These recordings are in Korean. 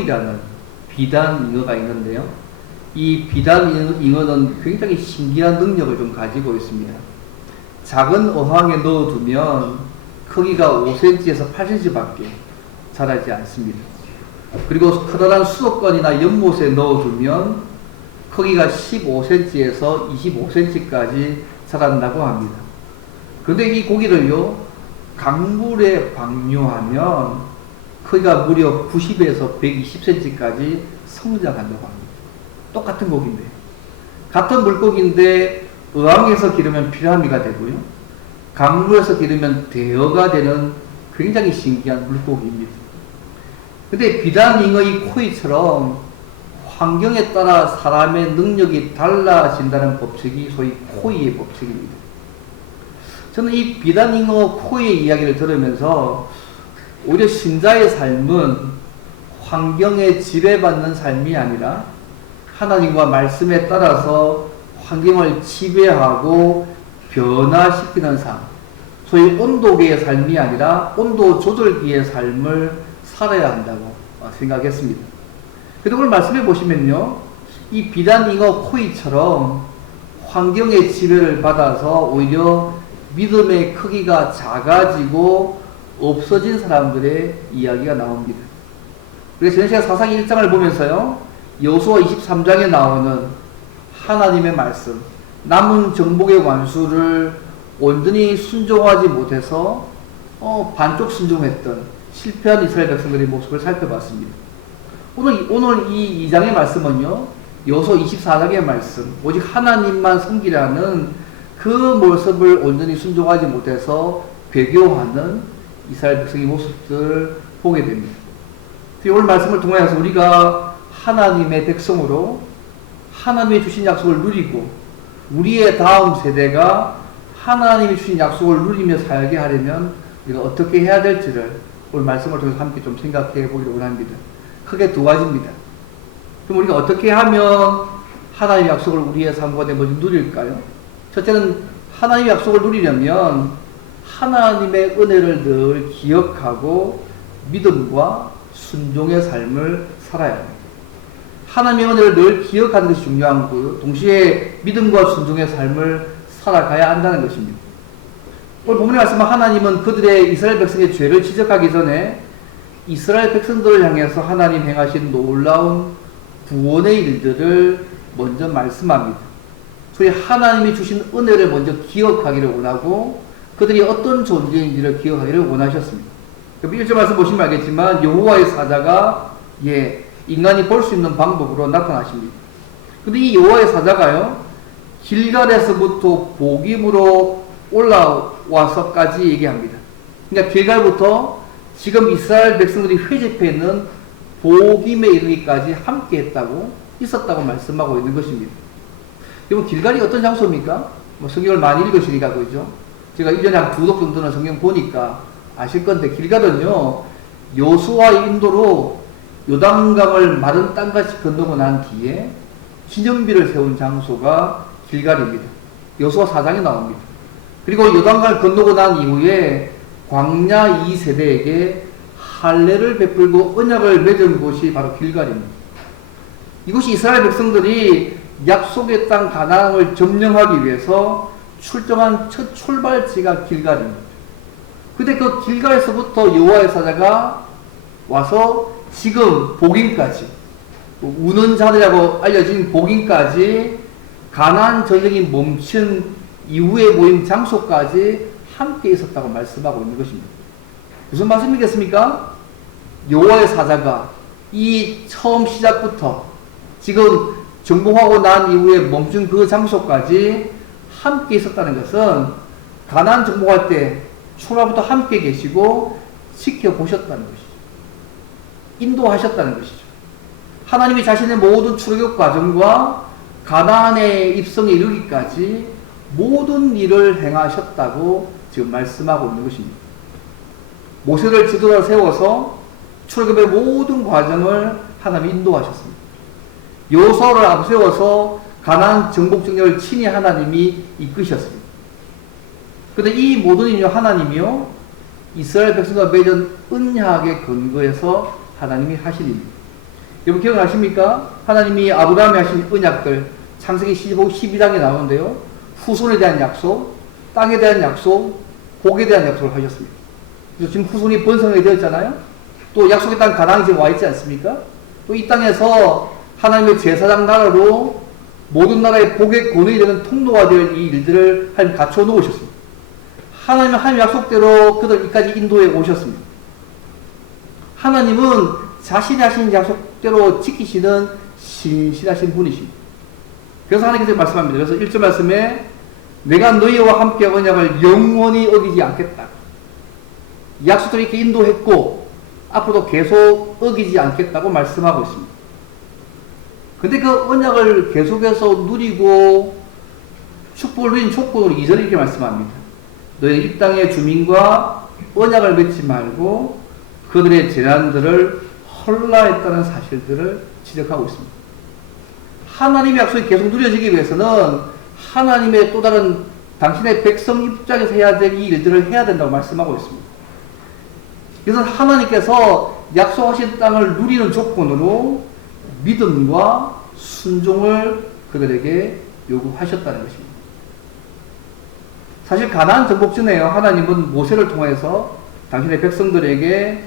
코이라는 비단 잉어가 있는데요. 이 비단 잉어는 굉장히 신기한 능력을 좀 가지고 있습니다. 작은 어항에 넣어두면 크기가 5cm에서 8cm밖에 자라지 않습니다. 그리고 커다란 수도권이나 연못에 넣어두면 크기가 15cm에서 25cm까지 자란다고 합니다. 그런데 이 고기를요, 강물에 방류하면 크기가 무려 90에서 120cm까지 성장한다고 합니다. 똑같은 고기인데, 같은 물고기인데 어항에서 기르면 피라미가 되고요, 강물에서 기르면 대어가 되는 굉장히 신기한 물고기입니다. 근데 비단잉어의 코이처럼 환경에 따라 사람의 능력이 달라진다는 법칙이 소위 코이의 법칙입니다. 저는 이 비단잉어 코이의 이야기를 들으면서 오히려 신자의 삶은 환경에 지배받는 삶이 아니라 하나님과 말씀에 따라서 환경을 지배하고 변화시키는 삶, 소위 온도계의 삶이 아니라 온도 조절기의 삶을 살아야 한다고 생각했습니다. 그래서 오늘 말씀해 보시면요, 이 비단잉어 코이처럼 환경의 지배를 받아서 오히려 믿음의 크기가 작아지고 없어진 사람들의 이야기가 나옵니다. 그래서 제가 사상 1장을 보면서요, 여호수아 23장에 나오는 하나님의 말씀, 남은 정복의 관수를 온전히 순종하지 못해서 반쪽 순종했던 실패한 이스라엘 백성들의 모습을 살펴봤습니다. 오늘 이 2장의 말씀은요, 여호수아 24장의 말씀, 오직 하나님만 섬기라는 그 모습을 온전히 순종하지 못해서 배교하는 이스라엘 백성의 모습들을 보게 됩니다. 오늘 말씀을 통해서 우리가 하나님의 백성으로 하나님이 주신 약속을 누리고 우리의 다음 세대가 하나님이 주신 약속을 누리며 살게 하려면 우리가 어떻게 해야 될지를 오늘 말씀을 통해서 함께 좀 생각해 보기를 원합니다. 크게 두 가지입니다. 그럼 우리가 어떻게 하면 하나님의 약속을 우리의 삶 가운데 먼저 누릴까요? 첫째는 하나님의 약속을 누리려면 하나님의 은혜를 늘 기억하고 믿음과 순종의 삶을 살아야 합니다. 하나님의 은혜를 늘 기억하는 것이 중요한 거고, 동시에 믿음과 순종의 삶을 살아가야 한다는 것입니다. 오늘 본문에 말씀은 하나님은 그들의 이스라엘 백성의 죄를 지적하기 전에 이스라엘 백성들을 향해서 하나님 행하신 놀라운 구원의 일들을 먼저 말씀합니다. 소위 하나님이 주신 은혜를 먼저 기억하기를 원하고 그들이 어떤 존재인지를 기억하기를 원하셨습니다. 1절 말씀 보시면 알겠지만 여호와의 사자가 인간이 볼 수 있는 방법으로 나타나십니다. 근데 이 여호와의 사자가요, 길갈에서부터 복임으로 올라와서까지 얘기합니다. 그러니까 길갈부터 지금 이스라엘 백성들이 회집해 있는 복임에 이르기까지 함께 했다고, 있었다고 말씀하고 있는 것입니다. 여러분, 길갈이 어떤 장소입니까? 성경을 많이 읽으시니까 그죠? 제가 1년에 한 2독 정도는 성경 보니까 아실 건데, 길갈은요, 여호수아의 인도로 요단강을 마른 땅같이 건너고 난 뒤에 기념비를 세운 장소가 길갈입니다. 여호수아 4장에 나옵니다. 그리고 요단강을 건너고 난 이후에 광야 2세대에게 할례를 베풀고 언약을 맺은 곳이 바로 길갈입니다. 이곳이 이스라엘 백성들이 약속의 땅 가나안을 점령하기 위해서 출정한 첫 출발지가 길갈입니다. 근데 그 길갈에서부터 여호와의 사자가 와서 지금 복임까지, 우는 자들이라고 알려진 복임까지, 가나안 전쟁이 멈춘 이후에 모인 장소까지 함께 있었다고 말씀하고 있는 것입니다. 무슨 말씀이겠습니까? 여호와의 사자가 이 처음 시작부터 지금 정복하고 난 이후에 멈춘 그 장소까지 함께 있었다는 것은 가나안 정복할 때 초반부터 함께 계시고 지켜보셨다는 것이죠. 인도하셨다는 것이죠. 하나님이 자신의 모든 출애굽 과정과 가나안의 입성에 이르기까지 모든 일을 행하셨다고 지금 말씀하고 있는 것입니다. 모세를 지도자로 세워서 출애굽의 모든 과정을 하나님이 인도하셨습니다. 여호수아를 앞세워서 가나안 정복 정렬을 친히 하나님이 이끄셨습니다. 그런데 이 모든 일을 하나님이요, 이스라엘 백성과 맺은 언약의 근거에서 하나님이 하신 일입니다. 여러분 기억나십니까? 하나님이 아브라함에 하신 언약들, 창세기 12장에 나오는데요. 후손에 대한 약속, 땅에 대한 약속, 복에 대한 약속을 하셨습니다. 그래서 지금 후손이 번성하게 되었잖아요. 또 약속의 땅 가나안이 지금 와 있지 않습니까? 또 이 땅에서 하나님의 제사장 나라로 모든 나라의 복의 권능이 되는 통로가 될 이 일들을 하나님 갖춰 놓으셨습니다. 하나님은 하나님 약속대로 그들 이까지 인도해 오셨습니다. 하나님은 자신이 하신 약속대로 지키시는 신실하신 분이십니다. 그래서 하나님께서 말씀합니다. 그래서 1절 말씀에 내가 너희와 함께 언약을 영원히 어기지 않겠다. 약속대로 이렇게 인도했고 앞으로도 계속 어기지 않겠다고 말씀하고 있습니다. 근데 그 언약을 계속해서 누리고 축복을 누린 조건으로 2절에 이렇게 말씀합니다. 너희 이 땅의 주민과 언약을 맺지 말고 그들의 재난들을 헐라했다는 사실들을 지적하고 있습니다. 하나님의 약속이 계속 누려지기 위해서는 하나님의 또 다른 당신의 백성 입장에서 해야 될 이 일들을 해야 된다고 말씀하고 있습니다. 그래서 하나님께서 약속하신 땅을 누리는 조건으로 믿음과 순종을 그들에게 요구하셨다는 것입니다. 사실 가나안 정복 전에요. 하나님은 모세를 통해서 당신의 백성들에게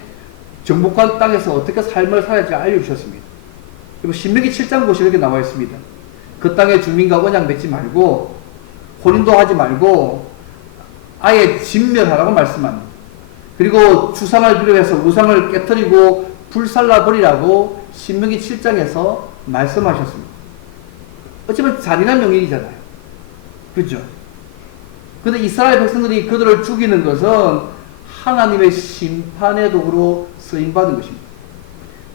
정복한 땅에서 어떻게 삶을 살아야 할지 알려주셨습니다. 그리고 신명기 7장 보시면 이렇게 나와 있습니다. 그 땅의 주민과 언약 맺지 말고 혼인도 하지 말고 아예 진멸하라고 말씀합니다. 그리고 주상을 비롯해서 우상을 깨뜨리고 불살라 버리라고 신명기 7장에서 말씀하셨습니다. 어쩌면 잔인한 명령이잖아요. 그렇죠? 그런데 이스라엘 백성들이 그들을 죽이는 것은 하나님의 심판의 도구로 쓰임받은 것입니다.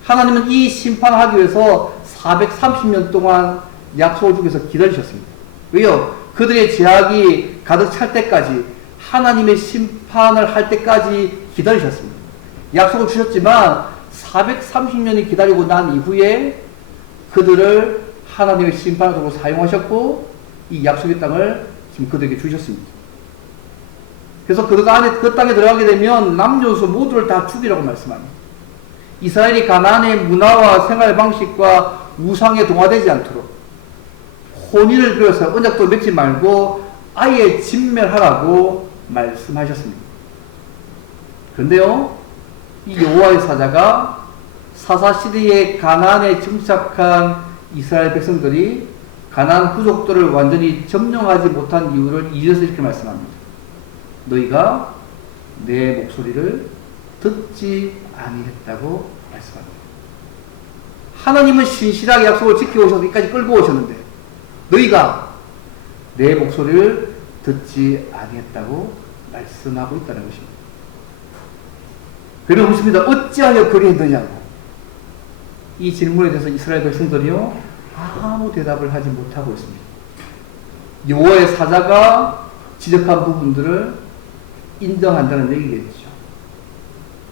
하나님은 이 심판을 하기 위해서 430년 동안 약속을 주기 위해서 기다리셨습니다. 왜요? 그들의 죄악이 가득 찰 때까지 하나님의 심판을 할 때까지 기다리셨습니다. 약속을 주셨지만 430년이 기다리고 난 이후에 그들을 하나님의 심판의 도구로 사용하셨고 이 약속의 땅을 지금 그들에게 주셨습니다. 그래서 그 땅에 들어가게 되면 남녀노소 모두를 다 죽이라고 말씀합니다. 이스라엘이 가나안의 문화와 생활 방식과 우상에 동화되지 않도록 혼인을 비롯해서 언약도 맺지 말고 아예 진멸하라고 말씀하셨습니다. 그런데요, 이 여호와의 사자가 사사시대에 가나안에 정착한 이스라엘 백성들이 가나안 부족들을 완전히 점령하지 못한 이유를 이어서 이렇게 말씀합니다. 너희가 내 목소리를 듣지 아니했다고 말씀합니다. 하나님은 신실하게 약속을 지켜오셔서 여기까지 끌고 오셨는데 너희가 내 목소리를 듣지 아니했다고 말씀하고 있다는 것입니다. 그리고 묻습니다. 어찌하여 그리했느냐고. 이 질문에 대해서 이스라엘 백성들이요 아무 대답을 하지 못하고 있습니다. 여호와의 사자가 지적한 부분들을 인정한다는 얘기겠죠.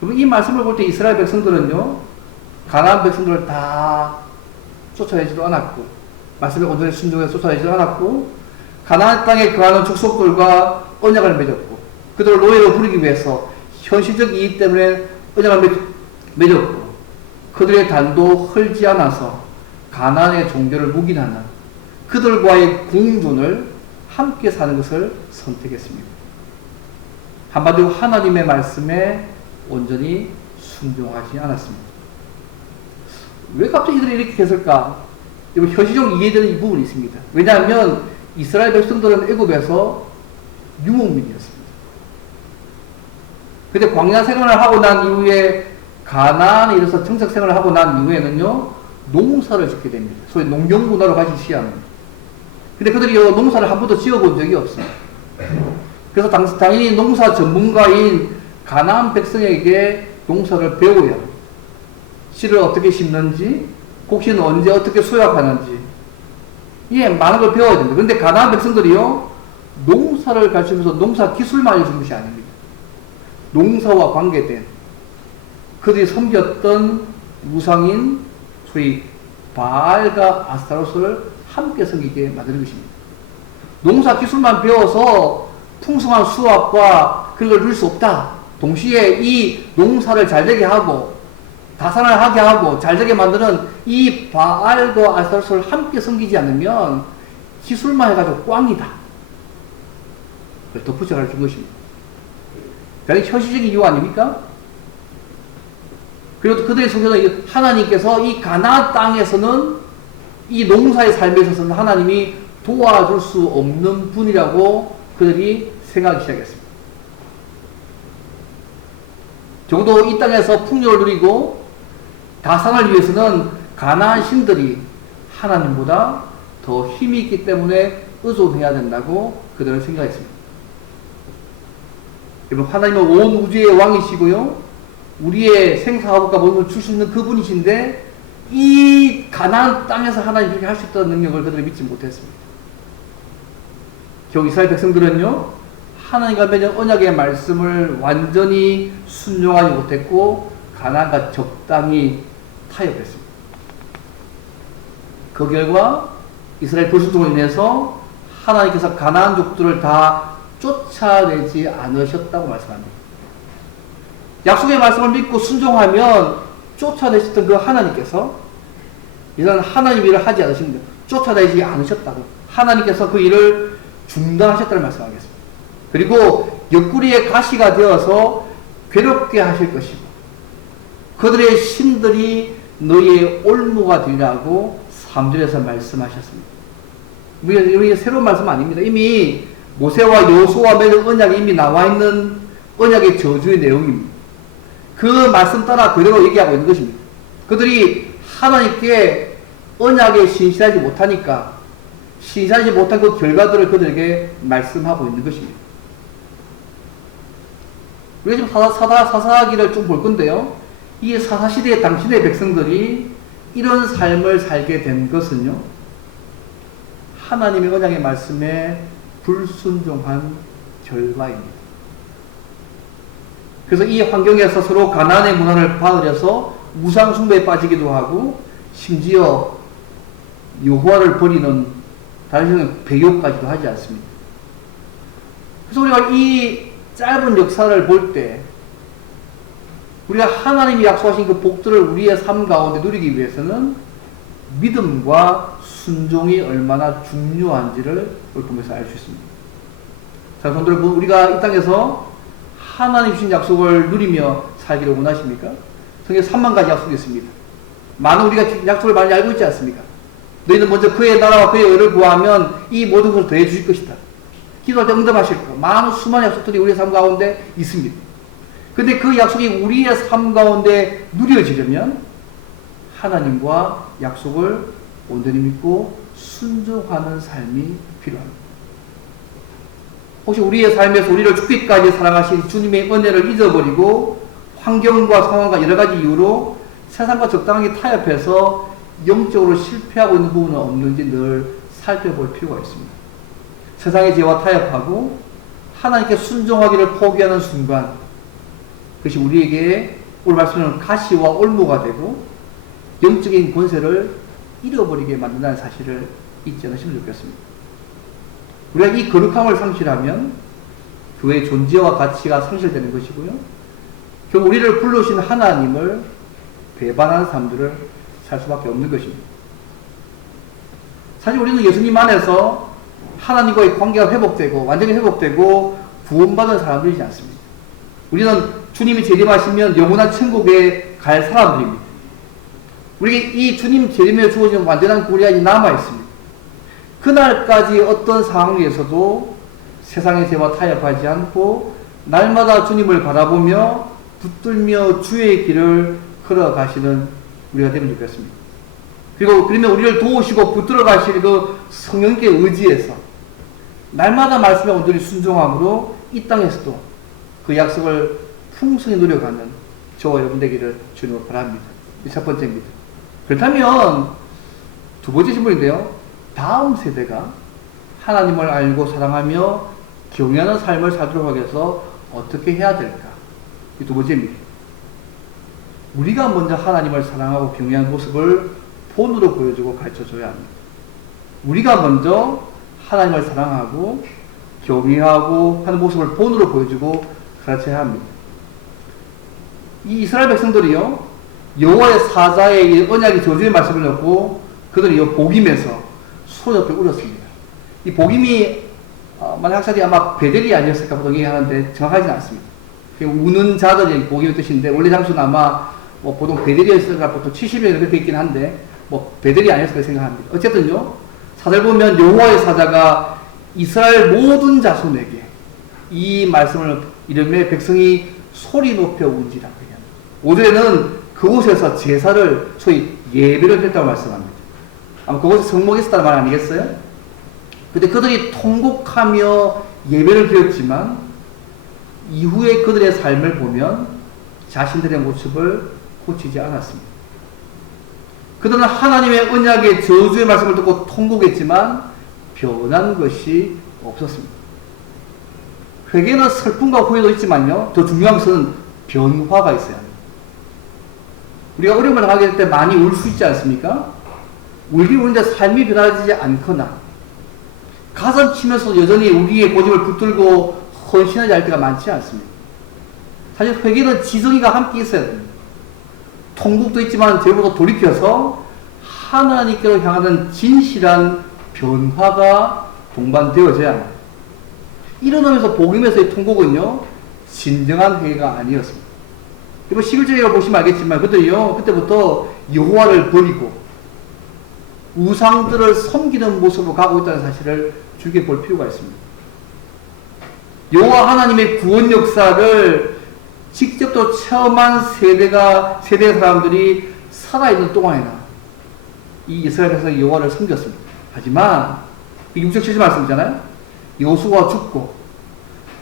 그러면 이 말씀을 볼 때 이스라엘 백성들은요 가나안 백성들을 다 쫓아내지도 않았고 말씀에 온전히 순종해서 쫓아내지도 않았고 가나안 땅에 거하는 족속들과 언약을 맺었고 그들을 노예로 부리기 위해서 현실적 이익 때문에 언약을 맺었고 그들의 단도 헐지 않아서 가나안의 종교를 묵인하는 그들과의 공존을 함께 사는 것을 선택했습니다. 한마디로 하나님의 말씀에 온전히 순종하지 않았습니다. 왜 갑자기 이들이 이렇게 했을까? 현실적으로 이해되는 이 부분이 있습니다. 왜냐하면 이스라엘 백성들은 애굽에서 유목민이었습니다. 근데 광야 생활을 하고 난 이후에 가나안에 이르러서 정착 생활을 하고 난 이후에는요 농사를 짓게 됩니다. 소위 농경 문화로 다시 시작합니다. 근데 그들이 농사를 한 번도 지어본 적이 없습니다. 그래서 당연히 농사 전문가인 가나안 백성에게 농사를 배워야 합니다. 씨를 어떻게 심는지, 곡식은 언제 어떻게 수확하는지, 예, 많은 걸 배워야 됩니다. 그런데 가나안 백성들이요, 농사를 가르치면서 농사 기술만 알려준 것이 아닙니다. 농사와 관계된 그들이 섬겼던 우상인 소위 바알과 아스타로스를 함께 섬기게 만드는 것입니다. 농사 기술만 배워서 풍성한 수확과 그걸 누릴 수 없다. 동시에 이 농사를 잘 되게 하고 다산을 하게 하고 잘 되게 만드는 이 바알과 아스타로스를 함께 섬기지 않으면 기술만 해가지고 꽝이다. 그걸 덧붙여 가르친 것입니다. 굉장히 현실적인 이유 아닙니까? 그리고 그들의 성경은 하나님께서 이 가나안 땅에서는 이 농사의 삶에 있어서는 하나님이 도와줄 수 없는 분이라고 그들이 생각하기 시작했습니다. 적어도 이 땅에서 풍요를 누리고 다산을 위해서는 가나안 신들이 하나님보다 더 힘이 있기 때문에 의존해야 된다고 그들은 생각했습니다. 여러분, 하나님은 온 우주의 왕이시고요, 우리의 생사화복과 모든 줄 수 있는 그분이신데 이 가나안 땅에서 하나님 그렇게 할 수 있다는 능력을 그들이 믿지 못했습니다. 결국 이스라엘 백성들은요, 하나님과 맺은 언약의 말씀을 완전히 순종하지 못했고 가나안과 적당히 타협했습니다. 그 결과 이스라엘 불순종으로 인해서 하나님께서 가나안족들을 다 쫓아내지 않으셨다고 말씀합니다. 약속의 말씀을 믿고 순종하면 쫓아내셨던 그 하나님께서 이런 하나님 일을 하지 않으십니다. 쫓아내지 않으셨다고. 하나님께서 그 일을 중단하셨다는 말씀하겠습니다. 그리고 옆구리에 가시가 되어서 괴롭게 하실 것이고 그들의 신들이 너희의 올무가 되리라고 3절에서 말씀하셨습니다. 우리 새로운 말씀 아닙니다. 이미 모세와 여호수아와 맺은 언약이 이미 나와 있는 언약의 저주의 내용입니다. 그 말씀 따라 그대로 얘기하고 있는 것입니다. 그들이 하나님께 언약에 신실하지 못하니까 신실하지 못한 그 결과들을 그들에게 말씀하고 있는 것입니다. 우리가 지금 사사기를 좀 볼 건데요. 이 사사시대의 당신의 백성들이 이런 삶을 살게 된 것은요, 하나님의 언약의 말씀에 불순종한 결과입니다. 그래서 이 환경에서 서로 가나안의 문화를 받으려서 우상 숭배에 빠지기도 하고 심지어 여호와를 버리는 다른 배교까지도 하지 않습니다. 그래서 우리가 이 짧은 역사를 볼 때 우리가 하나님이 약속하신 그 복들을 우리의 삶 가운데 누리기 위해서는 믿음과 순종이 얼마나 중요한지를 보면서 알 수 있습니다. 자, 성도들, 우리가 이 땅에서 하나님 주신 약속을 누리며 살기를 원하십니까? 성경에 3만 가지 약속이 있습니다. 많은 우리가 약속을 많이 알고 있지 않습니까? 너희는 먼저 그의 나라와 그의 의를 구하면 이 모든 것을 더해 주실 것이다. 기도할 때 응답하실 것. 많은 수많은 약속들이 우리의 삶 가운데 있습니다. 근데 그 약속이 우리의 삶 가운데 누려지려면 하나님과 약속을 온전히 믿고 순종하는 삶이 필요합니다. 혹시 우리의 삶에서 우리를 죽기까지 사랑하신 주님의 은혜를 잊어버리고 환경과 상황과 여러 가지 이유로 세상과 적당하게 타협해서 영적으로 실패하고 있는 부분은 없는지 늘 살펴볼 필요가 있습니다. 세상의 죄와 타협하고 하나님께 순종하기를 포기하는 순간 그것이 우리에게 오늘 말씀은 가시와 올무가 되고 영적인 권세를 잃어버리게 만든다는 사실을 잊지 않으시면 좋겠습니다. 우리가 이 거룩함을 상실하면 교회의 존재와 가치가 상실되는 것이고요. 결국 우리를 불러오신 하나님을 배반하는 사람들을 살 수밖에 없는 것입니다. 사실 우리는 예수님 안에서 하나님과의 관계가 회복되고 완전히 회복되고 구원받은 사람들이지 않습니다. 우리는 주님이 재림하시면 영원한 천국에 갈 사람들입니다. 우리에게 이 주님 재림에 주어진 완전한 구원이 아직 남아있습니다. 그날까지 어떤 상황에서도 세상의 죄와 타협하지 않고 날마다 주님을 바라보며 붙들며 주의 길을 걸어가시는 우리가 되면 좋겠습니다. 그리고 그러면 우리를 도우시고 붙들어 가실 그 성령께 의지해서 날마다 말씀에 온전히 순종함으로 이 땅에서도 그 약속을 풍성히 누려가는 저와 여러분 되기를 주님을 바랍니다. 이 첫 번째입니다. 그렇다면 두 번째 질문인데요. 다음 세대가 하나님을 알고 사랑하며 경외하는 삶을 살도록 하기 위해서 어떻게 해야 될까? 이 두 번째입니다. 우리가 먼저 하나님을 사랑하고 경외하는 모습을 본으로 보여주고 가르쳐줘야 합니다. 우리가 먼저 하나님을 사랑하고 경외하고 하는 모습을 본으로 보여주고 가르쳐야 합니다. 이 이스라엘 백성들이요, 여호와의 사자의 이 언약의 저주의 말씀을 넣고 그들이 이 복임에서 소리 높여 울었습니다. 이 복임이 만약 학자들이 아마 베델이 아니었을까 보통 얘기하는데 정확하지는 않습니다. 우는 자들이 복임의 뜻인데 원래 장소는 아마 뭐 보통 베델이었을까 보통 70년 그렇게 있긴 한데 뭐 베델이 아니었을까 생각합니다. 어쨌든요 사절 보면 여호와의 사자가 이스라엘 모든 자손에게 이 말씀을 이르매 백성이 소리 높여 운지라. 5절에는 그곳에서 제사를 소위 예배를 했다고 말씀합니다. 아마 그곳에 성목이 있었다는 말 아니겠어요? 근데 그들이 통곡하며 예배를 드렸지만 이후에 그들의 삶을 보면 자신들의 모습을 고치지 않았습니다. 그들은 하나님의 언약의 저주의 말씀을 듣고 통곡했지만 변한 것이 없었습니다. 회개는 슬픔과 후회도 있지만요, 더 중요한 것은 변화가 있어야 합니다. 우리가 어려움을 당하게 될 때 많이 울 수 있지 않습니까? 울긴 우는데 삶이 변하지 않거나 가슴 치면서 여전히 우리의 고집을 붙들고 헌신하지 않을 때가 많지 않습니다. 사실 회개는 지성이가 함께 있어야 됩니다. 통곡도 있지만 제보도 돌이켜서 하나님께로 향하는 진실한 변화가 동반되어져야 합니다. 이런 의미에서 복음에서의 통곡은요 진정한 회개가 아니었습니다. 이번 11절에 보시면 알겠지만 그들이요 그때부터 여호와를 버리고 우상들을 섬기는 모습으로 가고 있다는 사실을 주의해 볼 필요가 있습니다. 여호와 하나님의 구원 역사를 직접 또 체험한 세대의 사람들이 살아있는 동안에나 이 이스라엘에서 여호와를 섬겼습니다. 하지만 6절 7절 말씀이잖아요. 여호수아가 죽고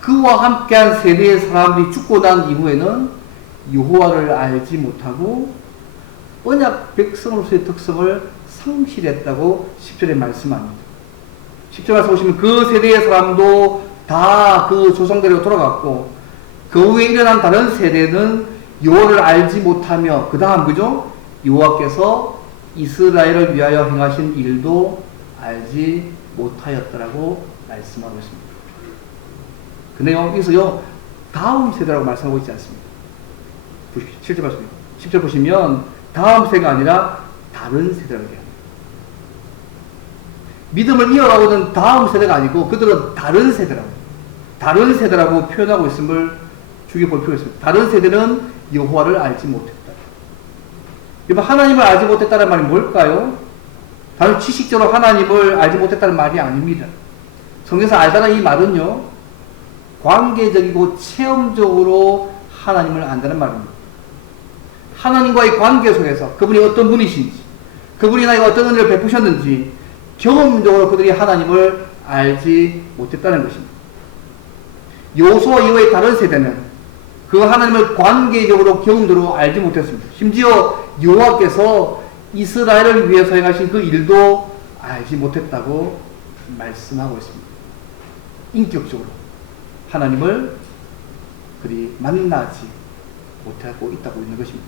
그와 함께한 세대의 사람들이 죽고 난 이후에는 여호와를 알지 못하고 언약 백성으로서의 특성을 상실했다고 10절에 말씀합니다. 10절 말씀 보시면 그 세대의 사람도 다 그 조상대로 돌아갔고 그 후에 일어난 다른 세대는 여호와를 알지 못하며 그 다음 그죠? 여호와께서 이스라엘을 위하여 행하신 일도 알지 못하였더라고 말씀하고 있습니다. 근데 여기서요 다음 세대라고 말씀하고 있지 않습니다. 7절 말씀입니다. 10절 보시면 다음 세대가 아니라 다른 세대라고 얘기합니다. 믿음을 이어가고는 다음 세대가 아니고 그들은 다른 세대라고 표현하고 있음을 주의 볼 필요가 있습니다. 다른 세대는 여호와를 알지 못했다. 여러분 하나님을 알지 못했다는 말이 뭘까요? 다른 지식적으로 하나님을 알지 못했다는 말이 아닙니다. 성경에서 알다는 이 말은요 관계적이고 체험적으로 하나님을 안다는 말입니다. 하나님과의 관계 속에서 그분이 어떤 분이신지 그분이 나에게 어떤 은혜를 베푸셨는지 경험적으로 그들이 하나님을 알지 못했다는 것입니다. 여호수아 이후의 다른 세대는 그 하나님을 관계적으로 경험적으로 알지 못했습니다. 심지어 여호와께서 이스라엘을 위해서 행하신 그 일도 알지 못했다고 말씀하고 있습니다. 인격적으로 하나님을 그들이 만나지 못하고 있다고 있는 것입니다.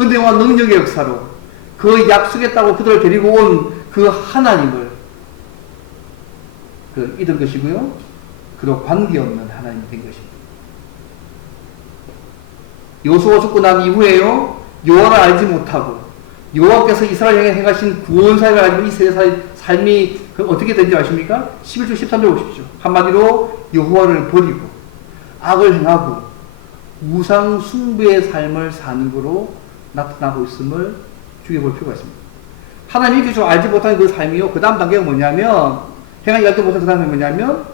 은혜와 능력의 역사로 그 약속했다고 그들을 데리고 온 그 하나님을 잊은 것이고요. 그로 관계없는 하나님이 된 것입니다. 여호수아가 죽고 난 이후에요. 여호와를 알지 못하고 여호와께서 이스라엘에게 행하신 구원사역을 알고 이 세상의 삶이 어떻게 된지 아십니까? 11절 13절 보십시오. 한마디로 여호와를 버리고 악을 행하고 우상 숭배의 삶을 사는 거로 나타나고 있음을 주의해 볼 필요가 있습니다. 하나님이 좀 알지 못하는 그 삶이요. 그 다음 단계가 뭐냐면 행하지 알지 못하는 그 다음에 뭐냐면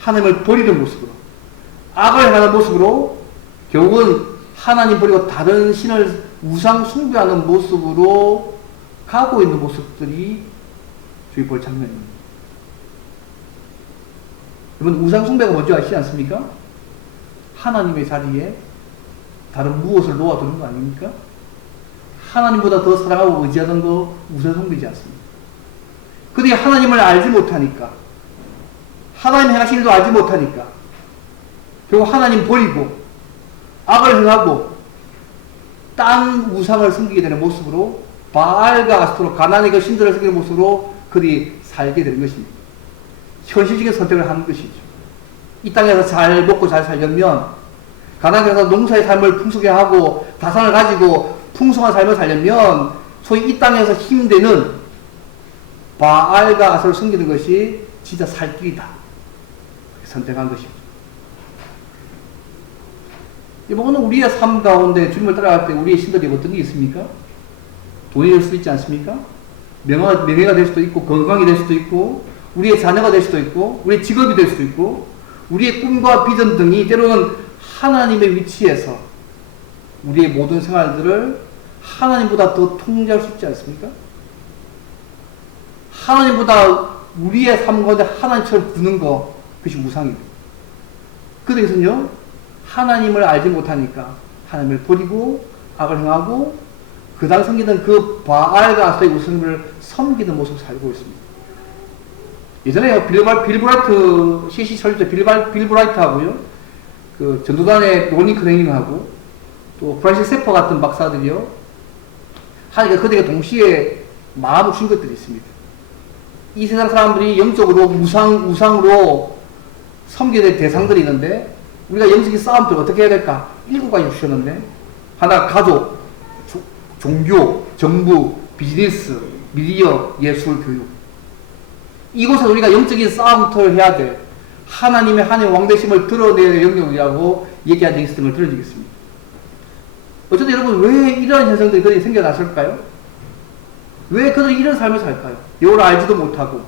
하나님을 버리는 모습으로 악을 행하는 모습으로 결국은 하나님 버리고 다른 신을 우상 숭배하는 모습으로 가고 있는 모습들이 주의 볼 장면입니다. 여러분 우상 숭배가 뭔지 아시지 않습니까? 하나님의 자리에 다른 무엇을 놓아두는 거 아닙니까? 하나님보다 더 사랑하고 의지하는 거 우상 숭배지 않습니다. 그들이 하나님을 알지 못하니까 하나님 행하신 일도 알지 못하니까 결국 하나님 버리고 악을 행하고 딴 우상을 섬기게 되는 모습으로 바알과 아스토로 가나안의 그 신들을 섬기는 모습으로 그들이 살게 되는 것입니다. 현실적인 선택을 하는 것이죠. 이 땅에서 잘 먹고 잘 살려면 가나안에서 농사의 삶을 풍성하게 하고 다산을 가지고 풍성한 삶을 살려면 소위 이 땅에서 힘되는 바알과 아설을 섬기는 것이 진짜 살 길이다. 선택한 것입니다. 오늘 우리의 삶 가운데 주님을 따라갈 때 우리의 신들이 어떤 게 있습니까? 돈이 될 수도 있지 않습니까? 명예가 될 수도 있고, 건강이 될 수도 있고, 우리의 자녀가 될 수도 있고, 우리의 직업이 될 수도 있고, 우리의 꿈과 비전 등이 때로는 하나님의 위치에서 우리의 모든 생활들을 하나님보다 더 통제할 수 있지 않습니까? 하나님보다 우리의 삶 가운데 하나님처럼 구는 거, 그것이 우상입니다. 그래서는요, 하나님을 알지 못하니까 하나님을 버리고 악을 행하고 그 당 섬기던 그 바알과 아스의 우상을 섬기는 모습을 살고 있습니다. 예전에 빌브라이트 CC 설교 빌브라이트하고요, 그 전도단의 로니 크레닝하고 또 프란시스 세퍼 같은 박사들이요, 하니까 그들에게 동시에 마음을 준 것들이 있습니다. 이 세상 사람들이 영적으로 우상으로 섬겨야 될 대상들이 있는데 우리가 영적인 싸움들 어떻게 해야 될까? 7가지 주셨는데, 하나 가족, 종교, 정부, 비즈니스, 미디어, 예술, 교육. 이곳에서 우리가 영적인 싸움터를 해야 돼. 하나님의 왕되심을 드러내는 영역이라고 얘기한 적이 있음을 들어주겠습니다. 어쨌든 여러분, 왜 이런 현상들이 그들이 생겨났을까요? 왜 그들이 이런 삶을 살까요? 여호와를 알지도 못하고,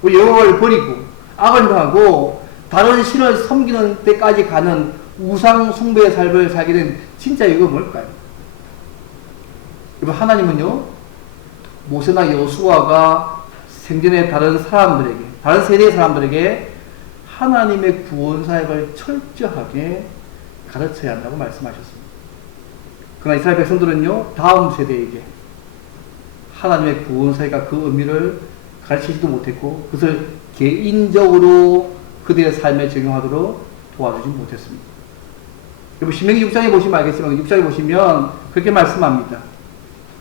우리 여호와를 버리고, 악을 행하고, 다른 신을 섬기는 데까지 가는 우상 숭배의 삶을 살게 된 진짜 이유가 뭘까요? 여러분, 하나님은요, 모세나 여호수아가 생전에 다른 사람들에게, 다른 세대의 사람들에게 하나님의 구원 사역을 철저하게 가르쳐야 한다고 말씀하셨습니다. 그러나 이스라엘 백성들은요, 다음 세대에게 하나님의 구원 사역과 그 의미를 가르치지도 못했고, 그것을 개인적으로 그들의 삶에 적용하도록 도와주지 못했습니다. 여러분, 신명기 6장에 보시면 알겠지만 6장에 보시면 그렇게 말씀합니다.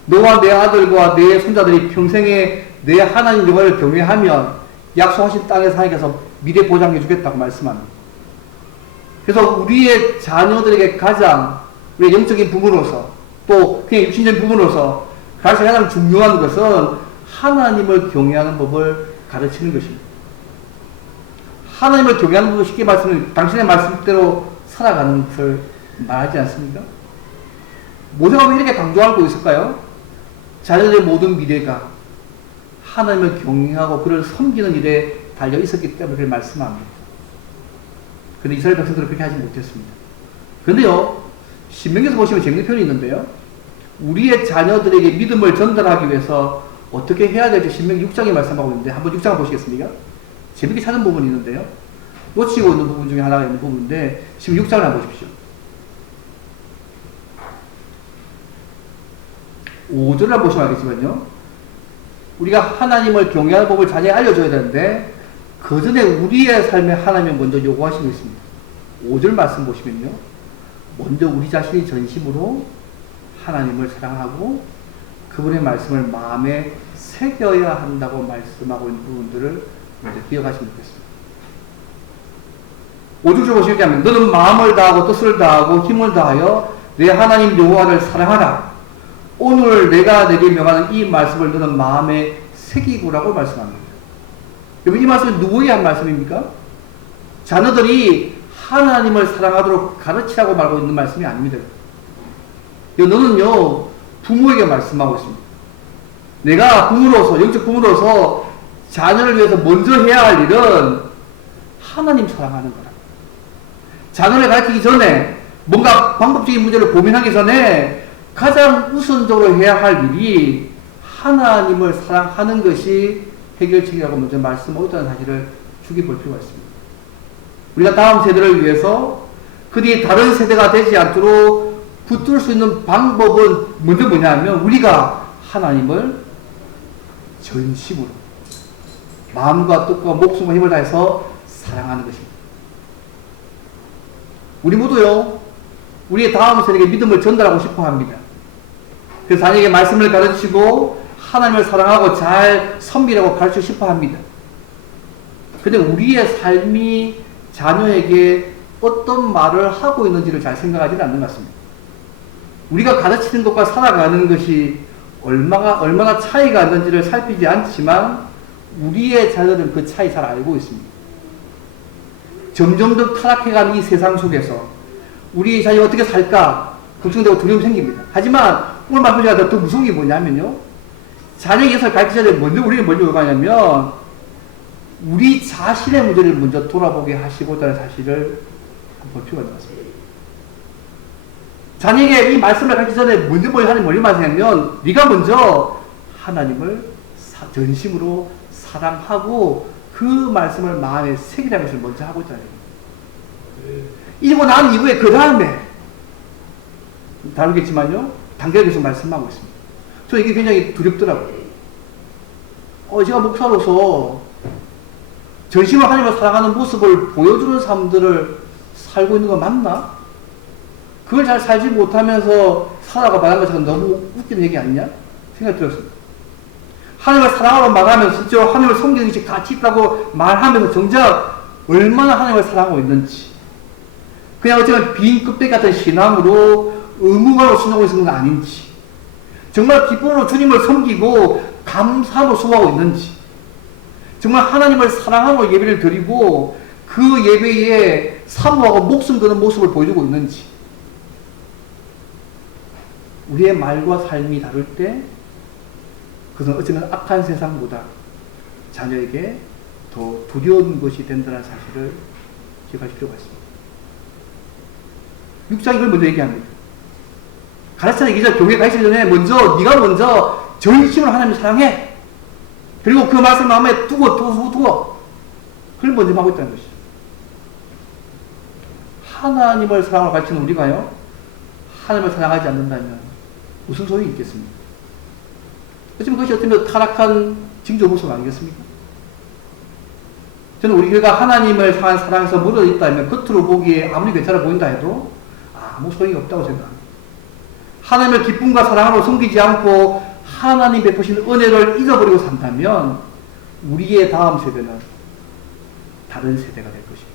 너와 내 아들과 내 손자들이 평생에 내 하나님 여호와를 경외하면 약속하신 땅에 사니까서 미래 보장해 주겠다고 말씀합니다. 그래서 우리의 자녀들에게 가장 우리의 영적인 부분으로서 또 그냥 육신적인 부분으로서 가장 중요한 것은 하나님을 경외하는 법을 가르치는 것입니다. 하나님을 경외하는 법을 쉽게 말씀을 당신의 말씀대로 살아가는 것을 말하지 않습니까? 모세가 왜 이렇게 강조하고 있을까요? 자녀들의 모든 미래가 하나님을 경외하고 그를 섬기는 일에 달려 있었기 때문에 그를 말씀합니다. 그런데 이스라엘 백성들은 그렇게 하지 못했습니다. 그런데요, 신명기에서 보시면 재밌는 표현이 있는데요, 우리의 자녀들에게 믿음을 전달하기 위해서 어떻게 해야 될지 신명기 6장에 말씀하고 있는데 한번 6장을 보시겠습니까? 재밌게 찾은 부분이 있는데요, 놓치고 있는 부분 중에 하나가 있는 부분인데 지금 6장을 한번 보십시오. 5절을 보시면 알겠지만요, 우리가 하나님을 경외하는 법을 자세히 알려줘야 되는데 그 전에 우리의 삶에 하나님이 먼저 요구하시는 게 있습니다. 5절 말씀 보시면요, 먼저 우리 자신이 전심으로 하나님을 사랑하고 그분의 말씀을 마음에 새겨야 한다고 말씀하고 있는 부분들을 먼저 기억하시면 좋겠습니다. 5절 보시면 너는 마음을 다하고 뜻을 다하고 힘을 다하여 내 하나님 여호와를 사랑하라. 오늘 내가 내게 명하는 이 말씀을 너는 마음에 새기고라고 말씀합니다. 여러분, 이 말씀은 누구에게 한 말씀입니까? 자녀들이 하나님을 사랑하도록 가르치라고 말하고 있는 말씀이 아닙니다. 너는요, 부모에게 말씀하고 있습니다. 내가 부모로서, 영적 부모로서 자녀를 위해서 먼저 해야 할 일은 하나님 사랑하는 거라. 자녀를 가르치기 전에, 뭔가 방법적인 문제를 고민하기 전에 가장 우선적으로 해야 할 일이 하나님을 사랑하는 것이 해결책이라고 먼저 말씀하고 있다는 사실을 주기 볼 필요가 있습니다. 우리가 다음 세대를 위해서 그들이 다른 세대가 되지 않도록 붙들 수 있는 방법은 먼저 뭐냐면 우리가 하나님을 전심으로 마음과 뜻과 목숨과 힘을 다해서 사랑하는 것입니다. 우리 모두요, 우리의 다음 세대에게 믿음을 전달하고 싶어 합니다. 그래서 자녀에게 말씀을 가르치고 하나님을 사랑하고 잘 섬기라고 가르치고 싶어 합니다. 근데 우리의 삶이 자녀에게 어떤 말을 하고 있는지를 잘 생각하지는 않는 것 같습니다. 우리가 가르치는 것과 살아가는 것이 얼마나 차이가 있는지를 살피지 않지만 우리의 자녀들은 그 차이 잘 알고 있습니다. 점점 더 타락해가는 이 세상 속에서 우리 자녀가 어떻게 살까 걱정되고 두려움이 생깁니다. 하지만 오늘 말씀드린 더 무서운 게 뭐냐면요. 자녀의 예수를 가르치기 전에 우리는 먼저 가냐면 우리 자신의 문제를 먼저 돌아보게 하시고자는 사실을 볼 필요가 있는 것 같습니다. 자녀에게 이 말씀을 가르치기 전에 먼저 하나님 뭘 말하냐면 네가 먼저 하나님을 전심으로 사랑하고 그 말씀을 마음에 새기라는 것을 먼저 하고자 해요. 이러고 난 이후에 그 다음에 다루겠지만요. 단계를 계속 말씀하고 있습니다. 저 이게 굉장히 두렵더라고요. 제가 목사로서 전심으로 하나님을 사랑하는 모습을 보여주는 사람들을 살고 있는 건 맞나? 그걸 잘 살지 못하면서 살아가 말하는 것처럼 너무 웃기는 얘기 아니냐? 생각이 들었습니다. 하나님을 사랑하고 말하면서 진짜 하나님을 섬기는 것이 가치 있다고 말하면서 정작 얼마나 하나님을 사랑하고 있는지 그냥 어쩌면 빈 껍데기 같은 신앙으로 의무감으로 순종하고 있는 건 아닌지 정말 기쁨으로 주님을 섬기고 감사함으로 수고하고 있는지 정말 하나님을 사랑하고 예배를 드리고 그 예배에 사모하고 목숨 거는 모습을 보여주고 있는지 우리의 말과 삶이 다를 때 그것은 어쩌면 악한 세상보다 자녀에게 더 두려운 것이 된다는 사실을 기억하실 필요가 있습니다. 6장 이걸 먼저 얘기합니다. 가르치는 얘기죠. 교회 가르치기 전에 네가 먼저 전심으로 하나님을 사랑해. 그리고 그 말씀을 마음에 두고 그걸 먼저 하고 있다는 것이죠. 하나님을 사랑하고 가르치는 우리가요. 하나님을 사랑하지 않는다면 무슨 소용이 있겠습니까? 어쩌면 그것이 어쩌면 타락한 징조 모습 아니겠습니까? 저는 우리 교회가 하나님을 향한 사랑에서 무너져 있다면 겉으로 보기에 아무리 괜찮아 보인다 해도 아무 소용이 없다고 생각합니다. 하나님을 기쁨과 사랑으로 섬기지 않고 하나님 베푸신 은혜를 잊어버리고 산다면 우리의 다음 세대는 다른 세대가 될 것입니다.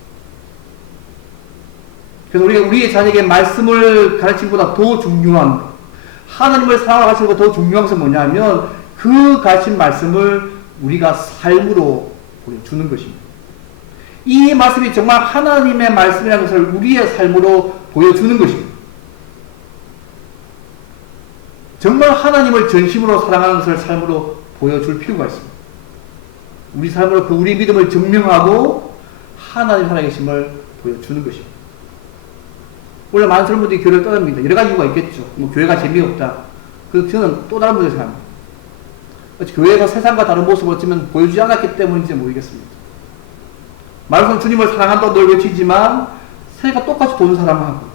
그래서 우리가 우리의 자녀에게 말씀을 가르치는 것보다 더 중요한 것, 하나님을 사랑하고 가르치는 것보다 더 중요한 것은 뭐냐면 그 가르친 말씀을 우리가 삶으로 보여주는 것입니다. 이 말씀이 정말 하나님의 말씀이라는 것을 우리의 삶으로 보여주는 것입니다. 정말 하나님을 전심으로 사랑하는 것을 삶으로 보여줄 필요가 있습니다. 우리 삶으로 우리 믿음을 증명하고 하나님 살아계심을 보여주는 것입니다. 원래 많은 사람들이 교회를 떠납니다. 여러 가지 이유가 있겠죠. 교회가 재미없다. 그래서 저는 또 다른 문제를 생각합니다. 교회가 세상과 다른 모습을 어쩌면 보여주지 않았기 때문인지 모르겠습니다. 말로는 주님을 사랑한다고 늘 외치지만 세계가 똑같이 도는 사람하고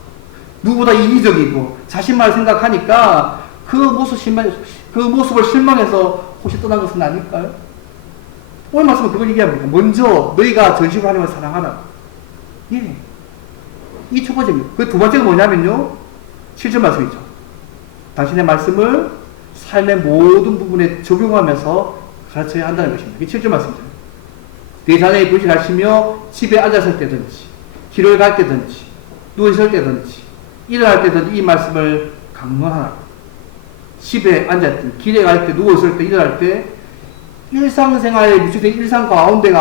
누구보다 이기적이고 자신만 생각하니까 그 모습을 실망해서 혹시 떠난 것은 아닐까요? 오늘 말씀은 그걸 얘기합니다. 먼저 너희가 전심으로 하나님을 사랑하라. 예. 이 첫 번째입니다. 그 두 번째가 뭐냐면요. 7절 말씀이죠. 당신의 말씀을 삶의 모든 부분에 적용하면서 가르쳐야 한다는 것입니다. 이게 7절 말씀이죠. 내 자녀의 불신 하시며 집에 앉았을 때든지 길을 갈 때든지 누워있을 때든지 일어날 때든지 이 말씀을 강론하라. 집에 앉았든 길에 갈 때 누워있을 때 일어날 때 일상생활에 묻혀진 일상 가운데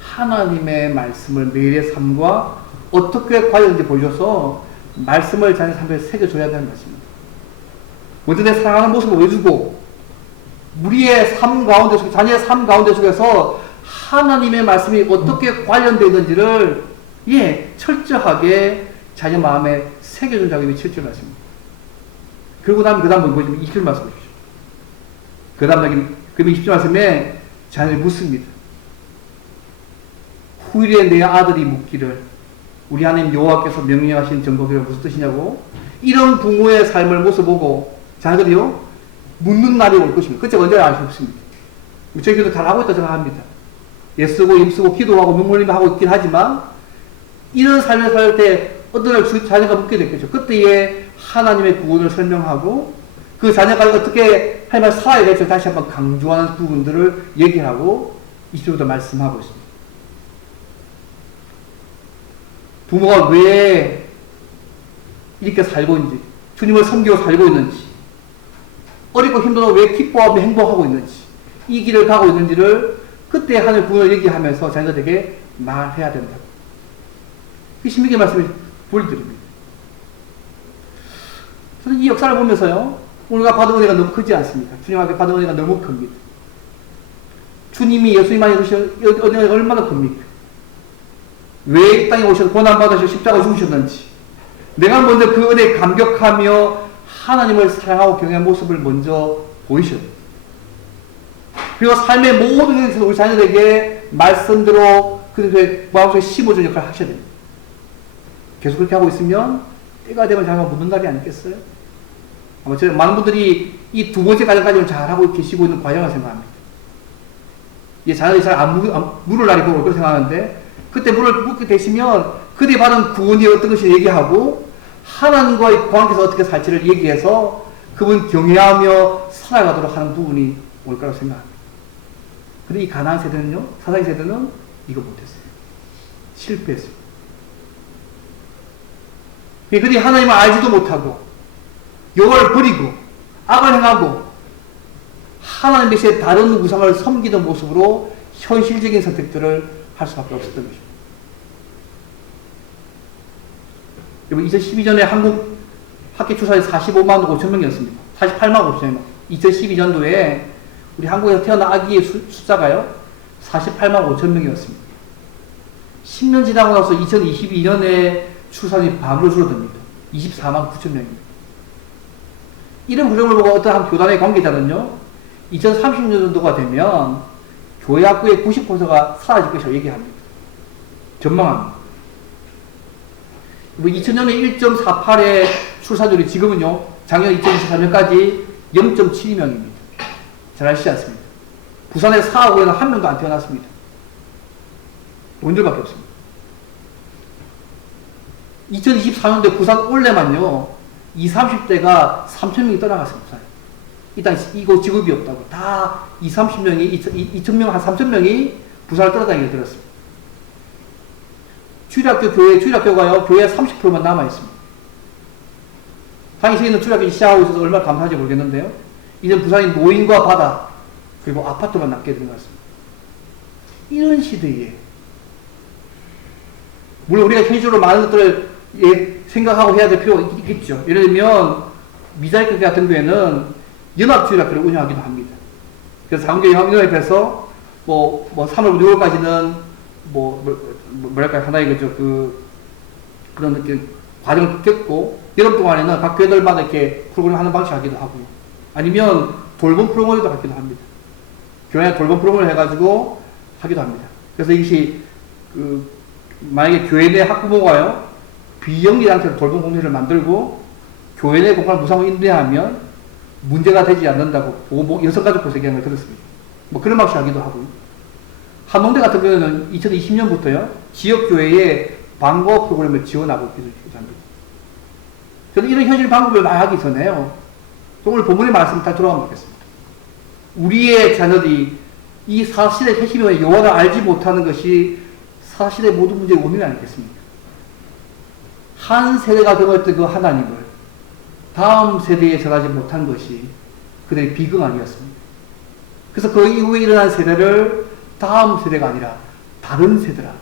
하나님의 말씀을 매일의 삶과 어떻게 관련인지 보여줘서 말씀을 자녀 삶에 새겨줘야 되는 것입니다. 먼저 내 사랑하는 모습을 보여주고 우리의 삶 가운데 속에 자녀의 삶 가운데 속에서 하나님의 말씀이 어떻게 관련되어 있는지를 철저하게 자녀 마음에 새겨준 작업이 7절 말씀입니다. 그리고 나면 그 다음 뭐죠? 20절 말씀 보십시오. 그 다음 20절 말씀에 자녀를 묻습니다. 후일에 내 아들이 묻기를 우리 하나님 여호와께서 명령하신 정복이 무슨 뜻이냐고 이런 부모의 삶을 모습 보고 자녀들이요 묻는 날이 올 것입니다. 그때 언제 알 수 없습니다. 저희 교도 잘하고 있다고 생각합니다. 애쓰고 힘쓰고 기도하고 눈물 흘리며 하고 있긴 하지만 이런 삶을 살 때 어떤 날 자녀가 묻게 됐겠죠. 그때에 하나님의 구원을 설명하고 그 자녀가 어떻게 하나님을 살아야 될지 다시 한번 강조하는 부분들을 얘기하고 20절부터 말씀하고 있습니다. 부모가 왜 이렇게 살고 있는지, 주님을 섬기고 살고 있는지, 어렵고 힘들어 왜 기뻐하며 행복하고 있는지, 이 길을 가고 있는지를 그때 하늘 부모를 얘기하면서 자녀들에게 말해야 된다. 그 신명기 말씀을 보여드립니다. 저는 이 역사를 보면서요, 우리가 받은 은혜가 너무 크지 않습니까? 주님 앞에 받은 은혜가 너무 큽니다. 주님이 예수님 안에 오신 은혜가 얼마나 큽니까? 왜 이 땅에 오셔서 고난받으셔서 십자가 죽으셨는지, 내가 먼저 그 은혜에 감격하며 하나님을 사랑하고 경외한 모습을 먼저 보이셔야 돼요. 그리고 삶의 모든 일에서 우리 자녀들에게 말씀대로 그 마음속에 심어주는 역할을 하셔야 됩니다. 계속 그렇게 하고 있으면 때가 되면 자기가 묻는 날이 아니겠어요? 아마 저는 많은 분들이 이 두 번째 과정까지는 잘하고 계시고 있는 과정을 생각합니다. 이 자녀들이 잘 안 물을 날이 올 거라고 생각하는데, 그때 물을 묻게 되시면 그때 받은 구원이 어떤 것이 얘기하고 하나님과의 관계에서 어떻게 살지를 얘기해서 그분 경외하며 살아가도록 하는 부분이 올 거라고 생각합니다. 근데 이 가나안 세대는요, 사사기 세대는 이거 못했어요. 실패했어요. 그들이 하나님을 알지도 못하고 여호와를 버리고 악을 행하고 하나님 대신에 다른 우상을 섬기는 모습으로 현실적인 선택들을 할 수밖에 없었던 것입니다. 여러분, 2012년에 한국 학교 추산이 45만 5천 명이었습니다. 48만 5천 명. 2012년도에 우리 한국에서 태어난 아기의 숫자가요, 48만 5천 명이었습니다. 10년 지나고 나서 2022년에 출산이 반으로 줄어듭니다. 24만 9천 명입니다. 이런 부정을 보고 어떤 한 교단의 관계자는요, 2030년도가 되면 교회 학교의 90%가 사라질 것이라고 얘기합니다. 전망합니다. 2000년에 1.48의 출산율이 지금은요, 작년 2024년까지 0.72명입니다. 잘 아시지 않습니까? 부산의 사하구에는 한 명도 안 태어났습니다. 원들밖에 없습니다. 2024년도에 부산 올해만요, 20, 30대가 3,000명이 떠나갔습니다. 일단 이거 직업이 없다고 다 20, 30명이 2,000명 한 3,000명이 부산을 떠나다니게 들었습니다. 주일학교가요, 교회 30%만 남아있습니다. 당시에는 주일학교 시작하고 있어서 얼마나 감사한지 모르겠는데요, 이제 부산이 노인과 바다 그리고 아파트만 남게 된 것 같습니다. 이런 시대에 물론 우리가 현실적으로 많은 것들을 생각하고 해야 될 필요가 있겠죠. 예를 들면 미자리교 같은 경우에는 연합주일학교를 운영하기도 합니다. 그래서 장교연합협에서 뭐 3월 6월까지는 뭐랄까 하나의 그런 느낌 과정을 겪고, 여름 동안에는 각 교회들마다 이렇게 프로그램 하는 방식 하기도 하고요. 아니면 돌봄 프로그램도 하기도 합니다. 교회 돌봄 프로그램을 해가지고 하기도 합니다. 그래서 이것이 만약에 교회 내 학부모가요, 비영리단체로 돌봄 공동체를 만들고 교회 내 공간을 무상으로 인도하면 문제가 되지 않는다고 여성가족부에서 얘기하는 걸 들었습니다. 그런 방식 하기도 하고요. 한농대 같은 경우는 2020년부터요, 지역교회에 방과 프로그램을 지원하고 있습니다. 저는 이런 현실 방법을 말하기 전에요, 오늘 본문의 말씀 다 들어가면 좋겠습니다. 우리의 자녀들이 이 사실의 핵심이 여호와를 알지 못하는 것이 사실의 모든 문제의 원인이 아니겠습니까? 한 세대가 경험했던 그 하나님을 다음 세대에 전하지 못한 것이 그들의 비극 아니었습니다. 그래서 그 이후에 일어난 세대를 다음 세대가 아니라 다른 세대라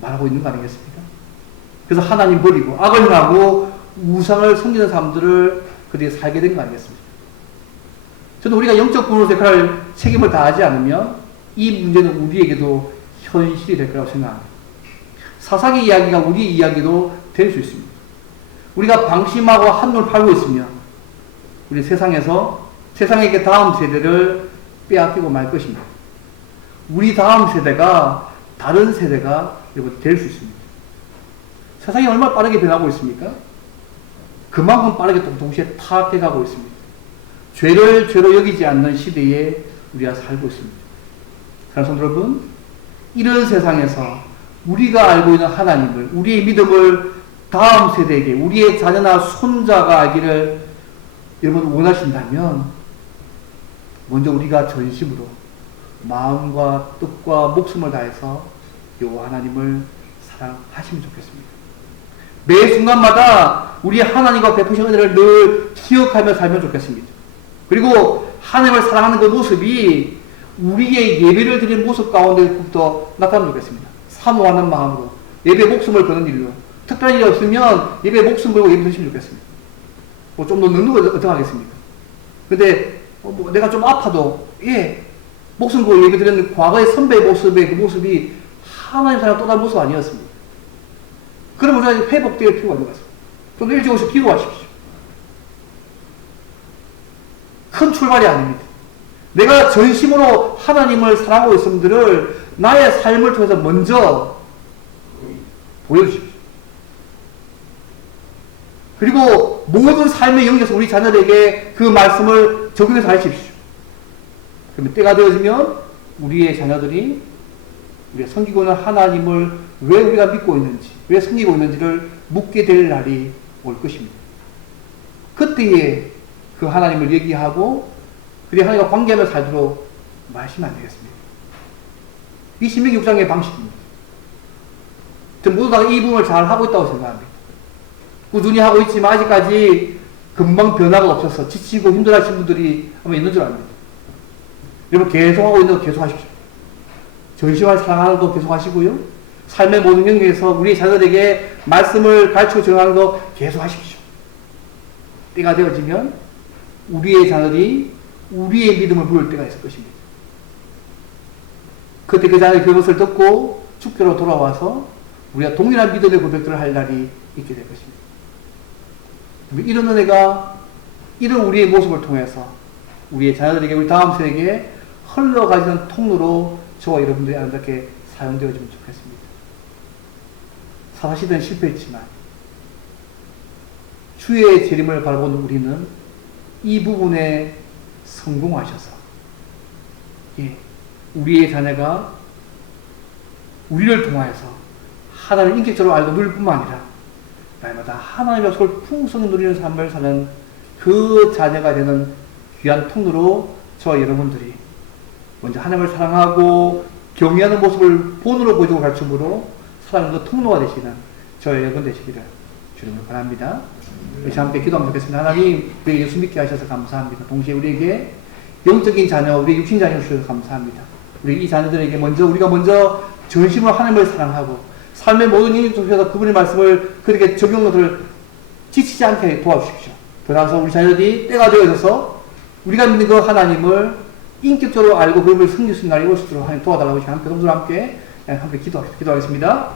말하고 있는 거 아니겠습니까? 그래서 하나님 버리고 악을 행하고 우상을 섬기는 사람들을 그들이 살게 된 거 아니겠습니까? 저는 우리가 영적 부모로서 역할을 책임을 다하지 않으면 이 문제는 우리에게도 현실이 될 거라고 생각합니다. 사사기 이야기가 우리의 이야기도 될 수 있습니다. 우리가 방심하고 한눈을 팔고 있으면 우리 세상에게 다음 세대를 빼앗기고 말 것입니다. 우리 다음 세대가 다른 세대가 될 수 있습니다. 세상이 얼마나 빠르게 변하고 있습니까? 그만큼 빠르게 동시에 타락해가고 있습니다. 죄를 죄로 여기지 않는 시대에 우리가 살고 있습니다. 사랑하는 성도 여러분, 이런 세상에서 우리가 알고 있는 하나님을, 우리의 믿음을 다음 세대에게, 우리의 자녀나 손자가 알기를 여러분 원하신다면 먼저 우리가 전심으로 마음과 뜻과 목숨을 다해서 여호와 하나님을 사랑하시면 좋겠습니다. 매 순간마다 우리 하나님과 베푸신 은혜를 늘 기억하며 살면 좋겠습니다. 그리고 하나님을 사랑하는 그 모습이 우리의 예배를 드리는 모습 가운데부터 나타나면 좋겠습니다. 사모하는 마음으로 예배 목숨을 거는 일로, 특별한 일이 없으면 예배 목숨 걸고 예배 드리시면 좋겠습니다. 뭐 좀 더 늦는 거 어떻게 하겠습니까? 근데 뭐 내가 좀 아파도 목숨 걸고 예배 드리는 과거의 선배의 모습의 그 모습이 하나님 사랑 또 다른 모습 아니었습니다. 그럼 우리가 회복될 필요가 있는 것 같습니다. 좀 일찍 오셔서 기도하십시오. 큰 출발이 아닙니다. 내가 전심으로 하나님을 사랑하고 있음들을 나의 삶을 통해서 먼저 보여주십시오. 그리고 모든 삶의 영역에서 우리 자녀들에게 그 말씀을 적용해서 하십시오. 그러면 때가 되어지면 우리의 자녀들이 우리가 섬기고 있는 하나님을 왜 우리가 믿고 있는지, 왜 섬기고 있는지를 묻게 될 날이 올 것입니다. 그때에 그 하나님을 얘기하고 그리고 하나님과 관계하며 살도록 말씀하시면 안 되겠습니다. 이 신명기 6장의 방식입니다. 모두 다 이 부분을 잘 하고 있다고 생각합니다. 꾸준히 하고 있지만 아직까지 금방 변화가 없어서 지치고 힘들어하시는 분들이 아마 있는 줄 압니다. 여러분 계속 하고 있는 거 계속 하십시오. 전심을 사랑하는 거 계속 하시고요. 삶의 모든 영역에서 우리 자녀들에게 말씀을 가르치고 전하는 거 계속 하십시오. 때가 되어지면 우리의 자녀들이 우리의 믿음을 물을 때가 있을 것입니다. 그때 그 자녀의 그것을 듣고 주께로 돌아와서 우리가 동일한 믿음의 고백들을 할 날이 있게 될 것입니다. 이런 은혜가 이런 우리의 모습을 통해서 우리의 자녀들에게 우리 다음 세대에게 흘러가지는 통로로 저와 여러분들이 아름답게 사용되어지면 좋겠습니다. 사사시대는 실패했지만 주의 재림을 바라보는 우리는 이 부분에 성공하셔서 우리의 자녀가 우리를 통하여서 하나님을 인격적으로 알고 누릴 뿐만 아니라 날마다 하나님의 약속을 풍성히 누리는 삶을 사는 그 자녀가 되는 귀한 통로로 저와 여러분들이 먼저 하나님을 사랑하고 경외하는 모습을 본으로 보여주고 가르침으로 사랑하는 그 통로가 되시는 저와 여러분 되시기를 주님을 바랍니다. 우리 함께 기도하면 좋겠습니다. 하나님, 우리 예수 믿게 하셔서 감사합니다. 동시에 우리에게 영적인 자녀, 우리 육신 자녀 주셔서 감사합니다. 우리 이 자녀들에게 우리가 먼저 전심으로 하나님을 사랑하고 삶의 모든 일을 통해서 그분의 말씀을 그렇게 적용하는 것을 지치지 않게 도와주십시오. 그러면서 우리 자녀들이 때가 되어져서 우리가 믿는 그 하나님을 인격적으로 알고 그분을 섬길 수 있는 날이 올 수 있도록 하나님 도와달라고 함께 동서로 함께 기도하겠습니다.